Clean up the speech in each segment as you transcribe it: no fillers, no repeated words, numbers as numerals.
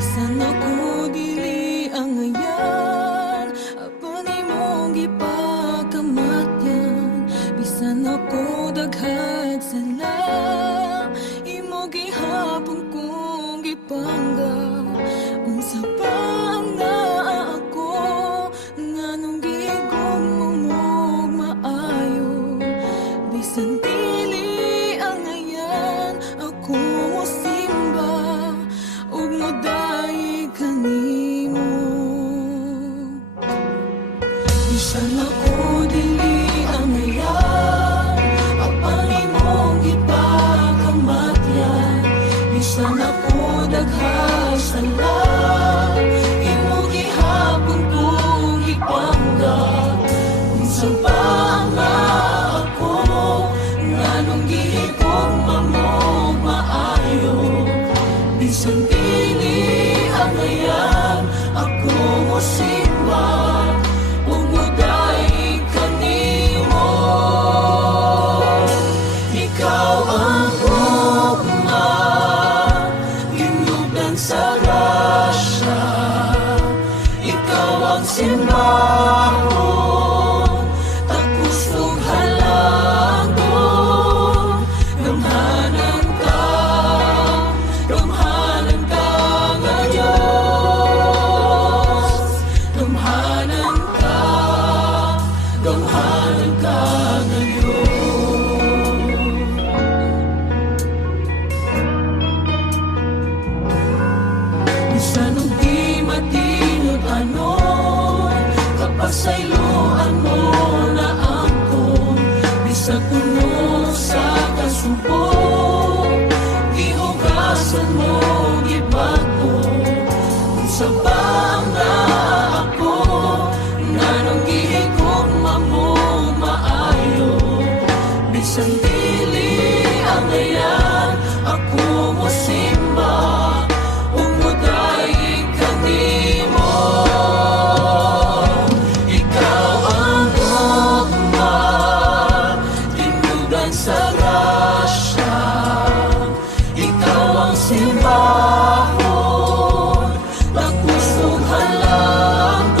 Bisan ako dili ang ngayan, apang imong gipakamatyan. Bisan ako daghag sala, imo gihapon kong gipangga. Unsa pa ang naa ako, nganong gigugmong mong maayo. Bisan dili ang ngayan, ako mo simba ug modaig kanimo. Bisan ako dili ang ngayan, apang imong gipakamatyan. Bisan ako daghag sala, imo gihapon kong gipangga. Unsa pa ang naa ako, nganong gihigugma mo maayo. Bisan dili ang ngayan, ako mo simba ug modaig kanimo. Ikaw ang gugma, hinugdan sa grasya. Ikaw ang simbahon, tapos ug halangdon. Gamhanan ka nga Diyos. Gamhanan ka ngayon. Bisan og di matinod anon, kapasayloan mo na angkon. Bisag puno sa kasubok, gihugasan mo gibago. Unsa ba ang naa ako, nganong gihigugma mo maayo. Bisan dili ang ngayan, ako mo simba ug modaig kanimo. Ikaw ang gugma, tinubdan sa grasya. Ikaw ang simbahon, tapos ug halangdon.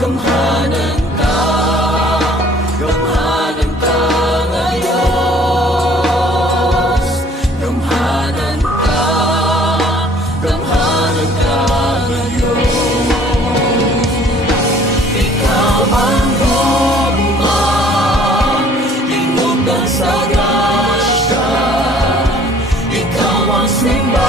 Gamhanan ka nga Diyos. Gamhanan ka ngayon. Ikaw ang gugma, tinubdan sa grasya. Ikaw ang simba